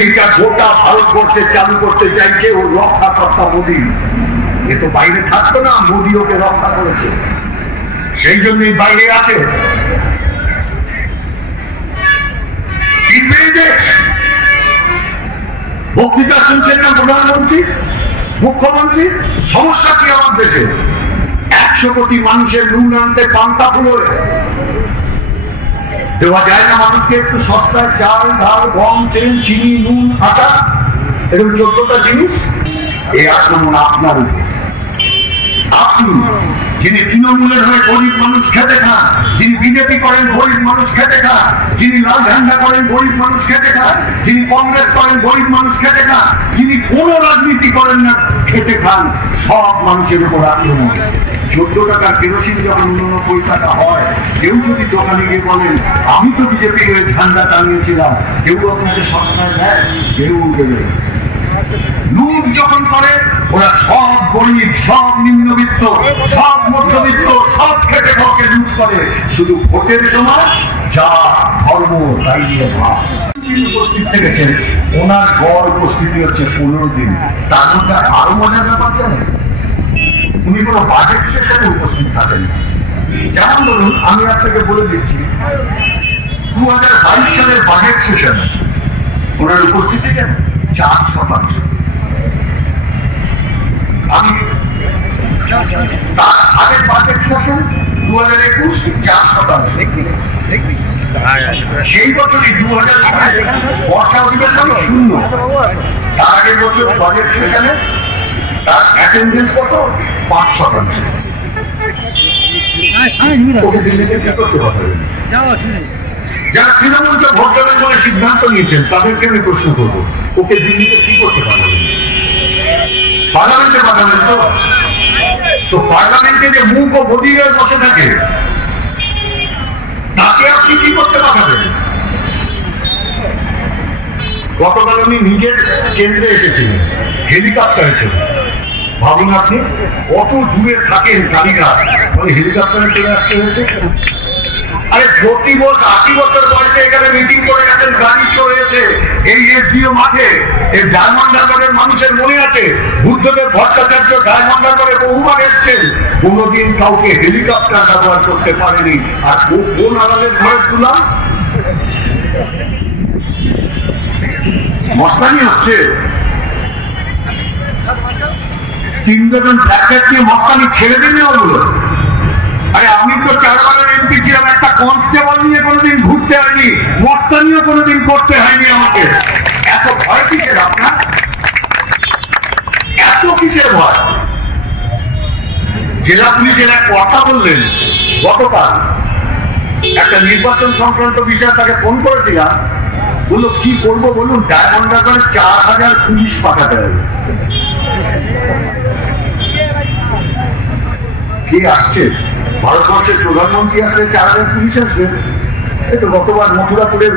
এইটা গোটা ভারতবর্ষে চালু করতে চাইছে ও রক্ষাকর্তা মোদী। এ তো বাইরে থাকতো না, মোদী ওকে রক্ষা করেছে, সেই জন্যই বাইরে আছে। বক্তৃতা শুনছেন না প্রধানমন্ত্রী, মুখ্যমন্ত্রী? সমস্যা কি আমার দেশে? 100 কোটি মানুষের নুন আনতে পান্তা ফুলোয় দেওয়া যায় না মানুষকে? একটু সস্তায় চাল, ডাল, গম, তেল, চিনি, নুন, আটা, এরকম 14টা জিনিস। এই আক্রমণ আপনার উপর। আপনি যিনি তৃণমূলের হয়ে গরিব মানুষ খেতে খান, যিনি বিজেপি করেন গরিব মানুষ খেতে খান, যিনি লাল ঝান্ডা করেন গরিব মানুষ খেতে খান, যিনি কংগ্রেস করেন গরিব মানুষ খেতে খান, যিনি কোন রাজনীতি করেন না খেতে খান, সব মানুষের উপর আক্রমণ। 14 টাকা কেরোসিন যখন 89 টাকা হয়, কেউ যদি দোকানে গিয়ে বলেন আমি তো বিজেপির হয়ে ঝান্ডা টানিয়েছিলাম, কেউ আপনাকে সস্তায় দেয়? কেউ দেবে। লুট যখন করে ওরা সব গরিব, সব নিম্নবিত্ত, সব মধ্যবিত্ত, সব খেটে খাওয়াকে লুট করে। শুধু ভোটের সময় যা ধর্ম তাই নিয়ে ভাব। উপস্থিত থেকেছেন, ওনার গড় উপস্থিতি হচ্ছে 15 দিন। তার মধ্যে আরো মজার ব্যাপার জানেন, উনি কোনো বাজেট সেশনে উপস্থিত থাকেন। যেমন ধরুন, আমি আপনাকে বলে দিচ্ছি, 2022 সালের বাজেট সেশনে ওনার উপস্থিতি 4%। আমি তার আগের বাজেট সেশন 2021 4%। সেই বছরই 2000 বর্ষা অধিবেশন 0। তার আগের বছর বাজেট সেশনে তার অ্যাটেন্ডেন্স কত? 5%। যারা তৃণমূলকে ভোট দেবেন বলে সিদ্ধান্ত নিয়েছেন তাদেরকে আমি প্রশ্ন করবো, ওকে দিল্লিতে কি করতে পাঠাবেন? পার্লামেন্টে পাঠাবেন তো পার্লামেন্টে যে মুখ ও বদিরে বসে থাকে তাকে আপনি কি করতে পাঠাবেন? গতকাল উনি নিজের কেন্দ্রে এসেছিলেন, হেলিকপ্টারে ছিল। ভাবুন আপনি কত দূরে থাকেন কালীঘাট, মানে হেলিকপ্টারে চলে আসতে হয়েছে। আরে জ্যোতি বোস 80 বছর বয়সে এখানে মিটিং করে গেছেন, গাড়ি চলেছে এই এসডিও মাঠে। এই ডায়মন্ড হারবারের মানুষের মনে আছে, বুদ্ধদেব ভট্টাচার্য ডায়মন্ড হারবারে বহুবার এসছেন, কোনোদিন কাউকে হেলিকপ্টার ব্যবহার করতে পারেনি। আর কোন আলাদের ঘরে তুলাম মস্তানি হচ্ছে। 3 ব্যাকেট নিয়ে মস্তানি ছেড়ে দিন ওগুলো। আরে আমি তো 4 বারের এমপি ছিলাম, একটা কনস্টেবল নিয়ে কোনোদিন ঘুরতে হয়নি, মস্তানিও কোনোদিন করতে হয়নি আমাকে। এত ভয় কিসের আপনার? এত কিসের ভয়? জেলা পুলিশের এক কথা বললেন গতকাল, একটা নির্বাচন সংক্রান্ত বিষয়ে তাকে ফোন করেছিলাম, বললো কি করবো বলুন, ডায়মন্ড হারবারে 4000 পুলিশ পাঠাতে হবে। কে আসছে? ভারতবর্ষের প্রধানমন্ত্রী আসলে 4000 পুলিশ আসবে? এই তো গতবার মথুরাপুরের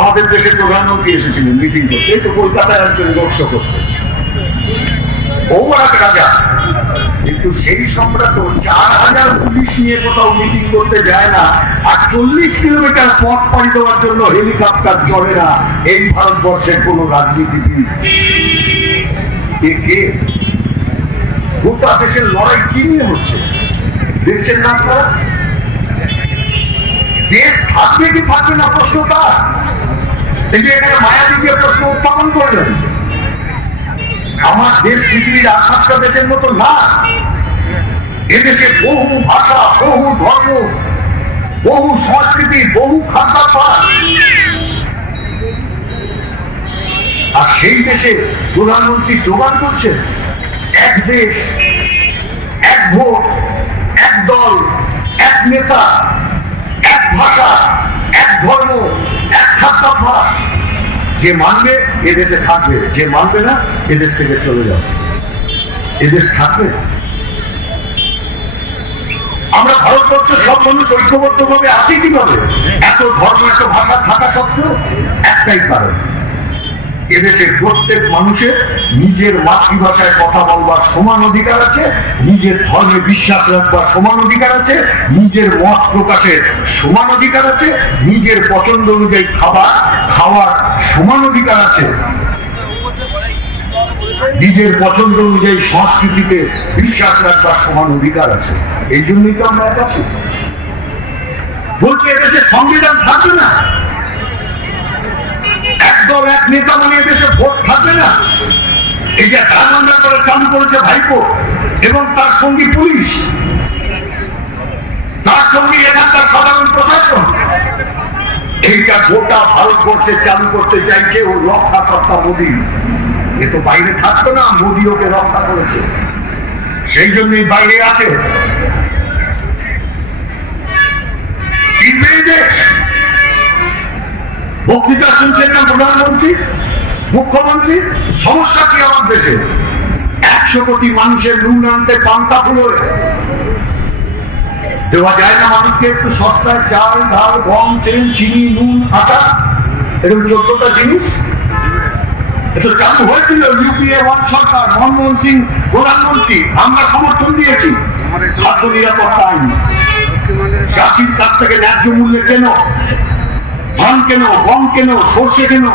আমাদের দেশের প্রধানমন্ত্রী এসেছিলেন মিটিং করতে, এই তো কলকাতায় আসবেন রোড শো করতে। বহু এক রাজা, কিন্তু সেই সম্রাট 4000 পুলিশ নিয়ে কোথাও মিটিং করতে যায় না। আর 40 কিলোমিটার পথ পাড়ি দেওয়ার জন্য হেলিকপ্টার চলে না এই ভারতবর্ষের কোন রাজনীতিবিদ। গোটা দেশের লড়াই কি নিয়ে হচ্ছে দেখছেন না আপনারা? দেশ থাকবে কি থাকবে না প্রশ্ন তার। এই যে এখানে মায়াবী দিয়ে প্রশ্ন উত্থাপন করলেন, আমার দেশ পৃথিবীর 8-5টা দেশের মতো না। এদেশে বহু ভাষা, বহু ধর্ম, বহু সংস্কৃতি, বহু খাদ্যাভ্যাস। আর সেই দেশে প্রধানমন্ত্রী স্লোগান করছেন এক দেশ, এক ভোট, এক দল, এক নেতা, এক ভাষা, এক ধর্ম, এক খাদ্যাভ্যাস। যে মানবে এদেশে থাকবে, যে মানবে না এদেশ থেকে চলে যাবে। এদেশ থাকবে। আমরা ভারতবর্ষের সব মানুষ ঐক্যবদ্ধ ভাবে আছি কিভাবে? এত ধর্ম, এত ভাষা থাকা সত্ত্বেও একটাই কারণ, এদেশের প্রত্যেক মানুষের নিজের মাতৃভাষায় কথা বলবার সমান অধিকার আছে, নিজের ধর্মে বিশ্বাস রাখবার সমান অধিকার আছে, নিজের মত প্রকাশের সমান অধিকার আছে, নিজের পছন্দ অনুযায়ী খাওয়ার সমান অধিকার আছে, নিজের পছন্দ অনুযায়ী সংস্কৃতিতে বিশ্বাস রাখবার সমান অধিকার আছে। এই জন্যই তো আমরা এক আছি। বলছি এদেশে সংবিধান থাকবে না, একদল এক নেতা মানে এদেশে ভোট থাকবে না। এই যে ধারণা করে চালু করেছে ভাইপো এবং তার সঙ্গী পুলিশ, তার সঙ্গে এখানকার সাধারণ প্রশাসন, এইটা গোটা ভারতবর্ষে চালু করতে চাইছে ও রক্ষাকর্তা মোদী। এ তো বাইরে থাকতো না, মোদী ওকে রক্ষা করেছে, সেই জন্যই বাইরে আছে। বক্তৃতা শুনছেন না প্রধানমন্ত্রী, মুখ্যমন্ত্রী? সমস্যা কি আমার দেশে? 100 কোটি মানুষের নুন আনতে পান্তা ফুলো দেওয়া যায় না মানুষকে? একটু সস্তায় চাল, ডাল, গম, তেল, চিনি, নুন, আটা, এরকম 14টা জিনিস এটা চালু হয়েছিল ইউপিএ 1 সরকার, মনমোহন সিং প্রধানমন্ত্রী, আমরা সমর্থন দিয়েছি। খাদ্য নিরাপত্তা আইন, চাষির কাছ থেকে ন্যায্য মূল্যে কেন ধান, কেন গম, কেন সর্ষে, কেন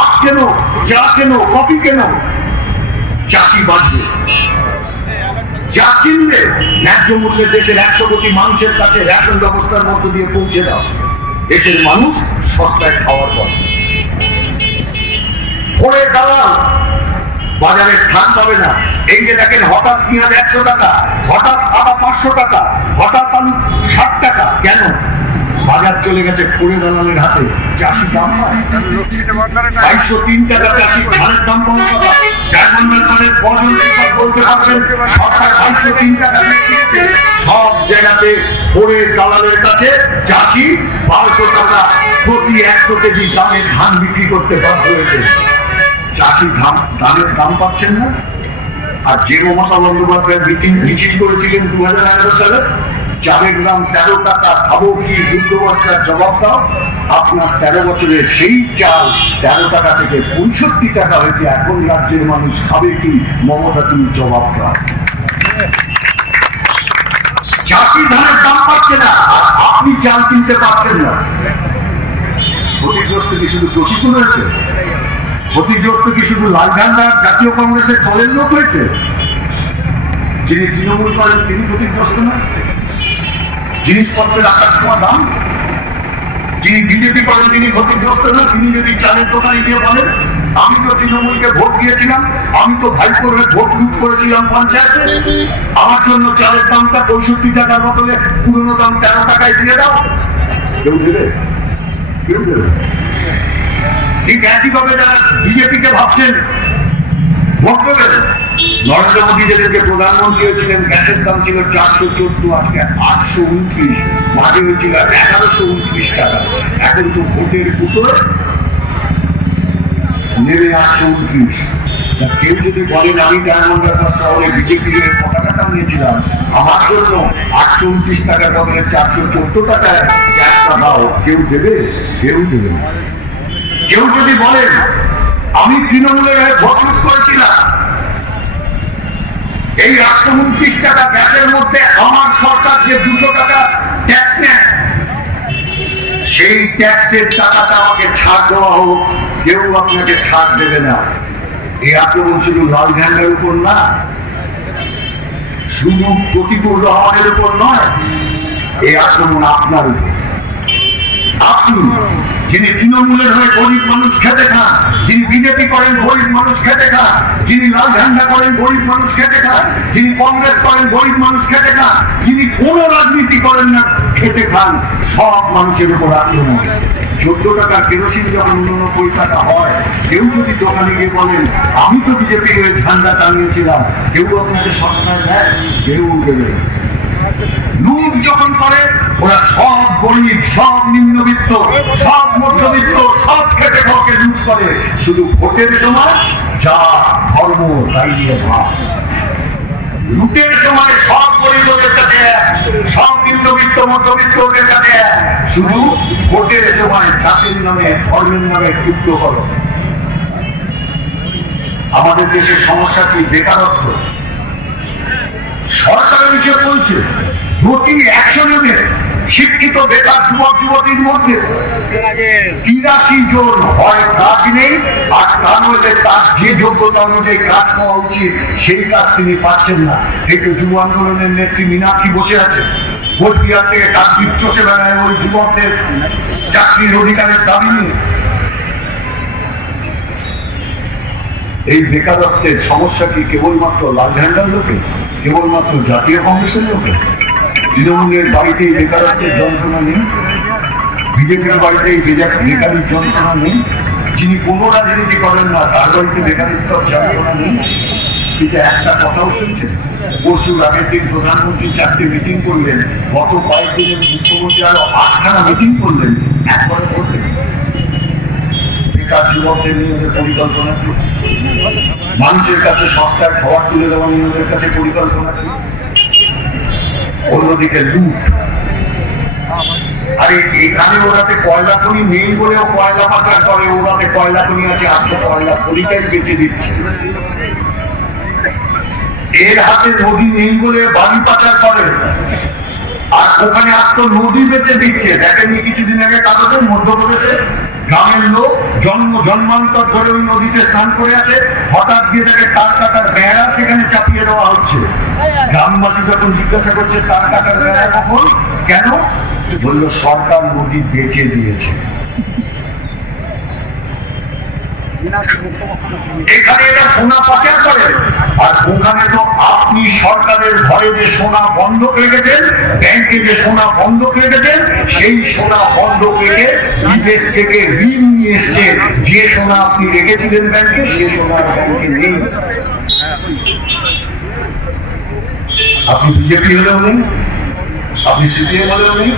আখ, কেন চা, কেন কফি, কেন চাষি বাঁচবে। যা কিনলে ন্যায্য মূল্যে দেশের 100 কোটি মানুষের কাছে রেশন ব্যবস্থার মধ্য দিয়ে পৌঁছে দাও, দেশের মানুষ সস্তায় খাওয়ার পর। পরে দালাল বাজারে স্থান পাবে না। এই যে দেখেন, হঠাৎ পেঁয়াজ 100 টাকা, হঠাৎ আদা 500 টাকা, হঠাৎ আলু 60 টাকা, কেন? বাজার চলে গেছে ফোড়ে দালালের হাতে। চাষি দাম পায় 203 টাকা, চাষি ধানের দাম 5 টাকা। বলতে পারবেন সরকার 203 টাকা। সব জায়গাতে ফোড়ে দালালের কাছে চাষি 1200 টাকা প্রতি 100 কেজি দামে ধান বিক্রি করতে বাধ্য হয়েছে। চাষি ধানের দাম পাচ্ছেন না। আর যে মমতা বন্দ্যোপাধ্যায় মিছিল করেছিলেন 2011 সালে, চালের দাম 13 টাকা, খাবো কি যুদ্ধবস্থার জবাব দাও। আপনার 13 বছরে সেই চাল 13 টাকা থেকে 65 টাকা হয়েছে। এখন রাজ্যের মানুষ খাবে কি? মমতা তুমি জবাব দাও। চাষি ধানের দাম পাচ্ছে না, আর আপনি চাল কিনতে পারছেন না। ক্ষতিগ্রস্ত কি শুধু প্রতিকূল হয়েছে? ক্ষতিগ্রস্ত কি শুধু লাল ঝান্ডার জাতীয় কংগ্রেসের দলের লোক হয়েছে? যিনি তৃণমূল করেন তিনি ক্ষতিগ্রস্ত না? জিনিসপত্রের আকাশছোঁয়া দাম, যিনি বিজেপি করেন তিনি ক্ষতিগ্রস্ত না? তিনি যদি চালের দোকানে গিয়ে বলেন আমি তো তৃণমূলকে ভোট দিয়েছিলাম, আমি তো ভাইপোর ভোট লুট করেছিলাম পঞ্চায়েতে, আমার জন্য চালের দামটা 65 টাকার বদলে পুরনো দাম 13 টাকায় দিয়ে দাও, কেউ দেবে? কেউ দেবে? ঠিক একইভাবে যারা বিজেপিকে ভাবছেন ভোট দেবেন, নরেন্দ্র মোদী যেদিনকে প্রধানমন্ত্রী হয়েছিলেন গ্যাসের দাম ছিল 414, আজকে 829, মাঝে হয়েছিল 1129 টাকা। এখন তো ভোটের উপরে নেমে 829। কেউ যদি বলেন আমি ডায়মন্ড শহরে বিজেপি পতাকাটা নিয়েছিলাম, আমার জন্য 829 টাকার বদলে 414 টাকায় গ্যাসটা দাও, কেউ দেবে? কেউ দেবে না। কেউ যদি বলেন আমি তৃণমূলের ভোট লুট করেছিলাম, এই 829 টাকা গ্যাসের মধ্যে আমার সরকার যে 200 টাকা ট্যাক্স নেয়, সেই ট্যাক্সের টাকাটা আমাকে ছাড় দেওয়া হোক, কেউ আপনাকে ছাড় দেবে না। এই আক্রমণ শুধু লাল ঝান্ডার উপর না, শুধু প্রতিকূল রহমানের উপর নয়, এই আক্রমণ আপনার উপর। আপনি যিনি তৃণমূলের হয়ে গরিব মানুষ খেতে খান, যিনি বিজেপি করেন গরিব মানুষ খেতে খান, যিনি লাল ঝান্ডা করেন গরিব মানুষ খেতে খান, যিনি কংগ্রেস করেন গরিব মানুষ খেতে খান, যিনি কোন রাজনীতি করেন না খেতে খান, সব মানুষের উপর আক্রমণ। 14 টাকা কেরোসিন যখন 89 টাকা হয়, কেউ যদি দোকানে গিয়ে বলেন আমি তো বিজেপি হয়ে ঝান্ডা টানিয়েছিলাম, কেউ আপনাকে সস্তায় দেয়? কেউ দেবে। লুট যখন করে ওরা সব গরিব, সব নিম্নবিত্ত, সব মধ্যবিত্ত, সব খেটে খাওয়াকে লুট করে। শুধু ভোটের সময় যা ধর্ম তাই নিয়ে ভাব। লুটের সময় সব গরিবদের কাছে, সব নিম্নবিত্ত মধ্যবিত্তদের কাছে, শুধু ভোটের সময় জাতির নামে ধর্মের নামে যুদ্ধ করো। আমাদের দেশের সমস্যা কি? বেকারত্ব। সরকার হিসেবে বলছে প্রতি 100 জনের শিক্ষিত বেকার যুবক যুবতীর মধ্যে 83 জন হয় কাজ নেই, আর তা নইলে তার যে যোগ্যতা অনুযায়ী কাজ পাওয়া উচিত সেই কাজ তিনি পাচ্ছেন না। এই তো যুব আন্দোলনের নেত্রী মীনাক্ষী বসে আছে, কোচবিহার থেকে কাজ চষে বেড়ায় ওই যুবকদের চাকরির অধিকারের দাবি নিয়ে। এই বেকারত্বের সমস্যা কি কেবলমাত্র লাল ঝান্ডার লোকে, কেবলমাত্র জাতীয় কংগ্রেসের লোকে? তৃণমূলের বাড়িতে বেকারত্বের যন্ত্রণা নেই? বিজেপির বাড়িতে বেকারের যন্ত্রণা নেই? যিনি কোনো রাজনীতি করেন না তার বাড়িতে বেকারত্ব যন্ত্রণা নেই? কিন্তু একটা কথাও শুনছেন, পরশুর আগের দিন প্রধানমন্ত্রী 4টে মিটিং করলেন, গত কয়েকদিনের মুখ্যমন্ত্রী আরো 8খানা মিটিং করলেন, একবারে করলেন বেকার যুবকদের নিয়ে ওদের পরিকল্পনা কি? মানুষের কাছে সস্তায় খাবার তুলে দেওয়া নিয়ে ওদের কাছে পরিকল্পনা কি? অন্যদিকে লুট। আরে এখানে ওরাতে কয়লা খনি নেই বলেও কয়লা পাচার করে, ওরাতে কয়লা খনি আছে, আজকে কয়লা খনিটাই বেঁচে দিচ্ছে। এর হাতে নদী নেই বলে বালি পাচার করে, আর ওখানে আজকে নদী বেঁচে দিচ্ছে। দেখেননি কিছুদিন আগে কাগজে মধ্যপ্রদেশে গ্রামের লোক জন্মান্তর ধরে ওই নদীতে স্নান করে আছে, হঠাৎ গিয়ে তাকে তার কাটার বেড়া সেখানে চাপিয়ে দেওয়া হচ্ছে। গ্রামবাসী যখন জিজ্ঞাসা করছে তার কাটার বেড়া কখন, কেন, বললো সরকার নদী বেঁচে দিয়েছে। এখানে এরা সোনা পাচার করে, আর ওখানে তো আপনি সরকারের ঘরে যে সোনা বন্ধক রেখেছেন, ব্যাংকে যে সোনা বন্ধক রেখেছেন, সেই সোনা বন্ধক রেখে বিদেশ থেকে ঋণ নিয়ে এসছে। যে সোনা আপনি রেখেছিলেন ব্যাংকে, সে সোনা ব্যাংকে নেই। আপনি বিজেপি হলেও নেই, আপনি সিপিএম হলেও নেই,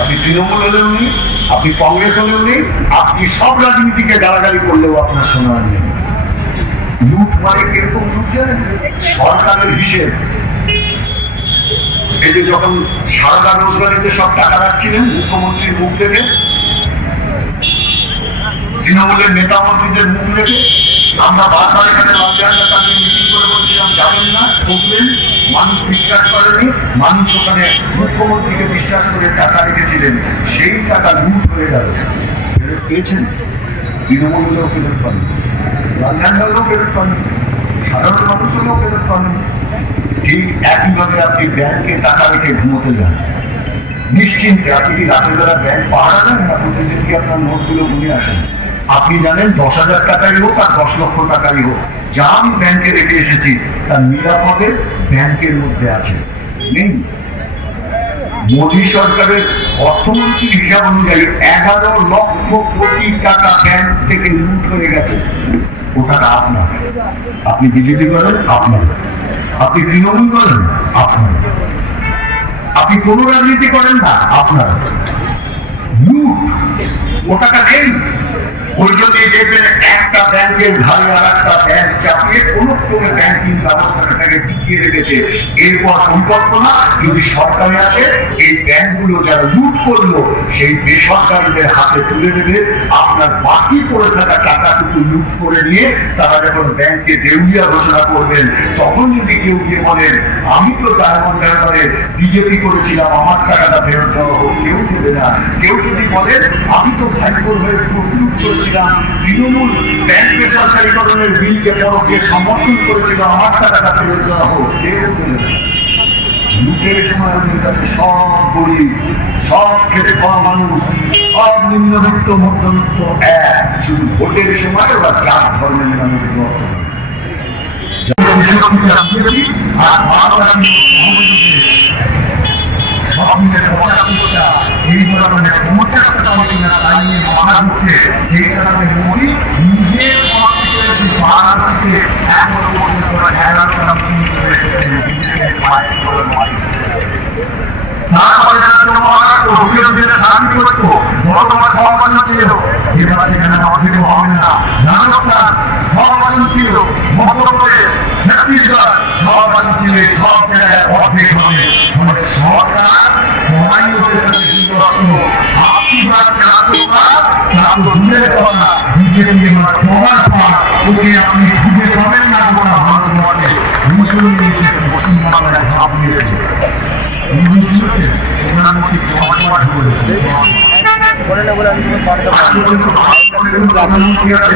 আপনি তৃণমূল হলেও নেই, আপনি কংগ্রেস হলেও নেই, আপনি সব রাজনীতিকে গালাগালি করলেও আপনার শোনা নেই। লুট মানে কিরকম লুট জানেন? সরকারের হিসেব। এই যে যখন সারদা রোজগারিতে সব টাকা রাখছিলেন মুখ্যমন্ত্রীর মুখ দেখে, তৃণমূলের নেতা মন্ত্রীদের মুখ দেখে, আমরা বারবার এখানে তাদের মিটিং করে বলছিলাম যাবেন না, ঢুকলেন, মানুষ বিশ্বাস করেনি। মানুষ ওখানে মুখ্যমন্ত্রীকে বিশ্বাস করে টাকা রেখেছিলেন, সেই টাকা লুট হয়ে গেল। ফেরত পেয়েছেন? তৃণমূলেরও ফেরত পাননি, রাজধানীও ফেরত পাননি, সাধারণ মানুষেরও ফেরত পাননি। ঠিক একইভাবে আপনি ব্যাংকে টাকা রেখে ঘুমোতে যান নিশ্চিন্তে। আপনি কি রাতের বেলা ব্যাংক পাহারা দেন না? প্রতিদিন কি আপনার নোটগুলো গুনে আসেন? আপনি জানেন 10,000 টাকাই হোক আর 10 লক্ষ টাকাই হোক, যা আমি ব্যাংকে রেখে এসেছি তার নিরাপদে ব্যাংকের মধ্যে আছে, নেই। মোদী সরকারের অর্থমন্ত্রীর হিসাব অনুযায়ী 11 লক্ষ কোটি টাকা ব্যাংক থেকে লুট হয়ে গেছে। ওটা আপনার। আপনি বিজেপি করেন, আপনার। আপনি তৃণমূল করেন, আপনার। আপনি কোন রাজনীতি করেন না, আপনার। লুট, ও টাকা নেই। ওই জন্য দেখবেন একটা ব্যাংকের ঘাড়ে আর একটা ব্যাংক চাপিয়ে কোন ক্রমে ব্যাংকিং ব্যবস্থাটাকে টিকিয়ে রেখেছে। এরপর পরিকল্পনা যদি সরকারে আছে, এই ব্যাংকগুলো যারা লুট করলো সেই বেসরকারিদের হাতে তুলে দেবে। আপনার বাকি পড়ে থাকা টাকাটুকু লুট করে নিয়ে তারা যখন ব্যাংকে দেউলিয়া ঘোষণা করবেন, তখন যদি কেউ গিয়ে বলেন আমি তো ডায়মন্ডারে বিজেপি করেছিলাম, আমার টাকাটা ফেরত দেওয়া হোক, কেউ দেবে না। কেউ যদি বলেন আমি তো ভাইপোর হয়ে লুট করেছিলাম, তৃণমূল ব্যাংক বেসরকারীকরণের বিলকে পরকে সমর্থন করেছিল, আমার টাকাটা ফেরত দেওয়া হোক, কেউ দেবে না। লুটের সময় আমাদের কাছে সব গরিব, সব খেটে খাওয়া মানুষ, সব নিম্নবিত্ত মধ্যবিত্ত এক। শুধু ভোটের সময় ওরা জাত ধর্মের নামে সব মিলে এই ধরনের ক্ষমতা মানা হচ্ছে। সেই কারণে মোদী নিজের বাংলাদেশকে এখনো পর্যন্ত শান্তি করতো, বর্তমান সমাধান ছিল এবার সেখানে অর্ধেক হবে না। সমাধান ছিল ছত্তিশগড়, সমাধান ছিল সব জায়গায় অর্ধেক হবে। সরকার আপনি খুঁজে পাবেন পশ্চিমবাংলায় ভাব নিয়েছে প্রধানমন্ত্রী আছে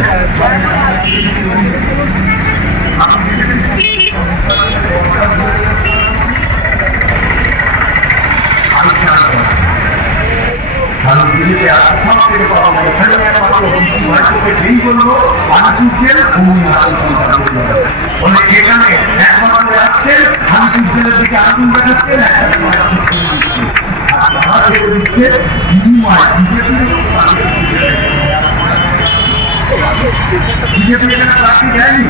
যেই বলবো হানিপুর এখানে একমাত্র আসছেন হানিপুর জেলের দিকে আগুন দেখাচ্ছেন দিচ্ছে বিজেপি এখানে প্রার্থী দেয়নি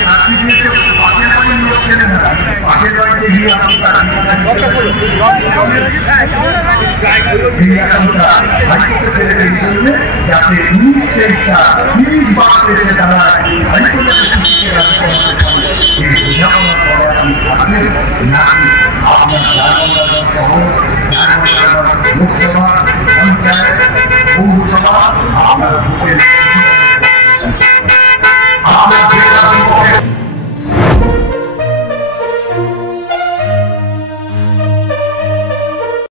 প্রার্থী দিয়েছে পাশের বাড়ির লোক চেনে না পাশের বাড়িতে গিয়ে যাতে নিউজ চেঞ্জটা নিউজ বাড়তেছে তারা আপনার লোকসভা পঞ্চায়েত পৌরসভা আপনার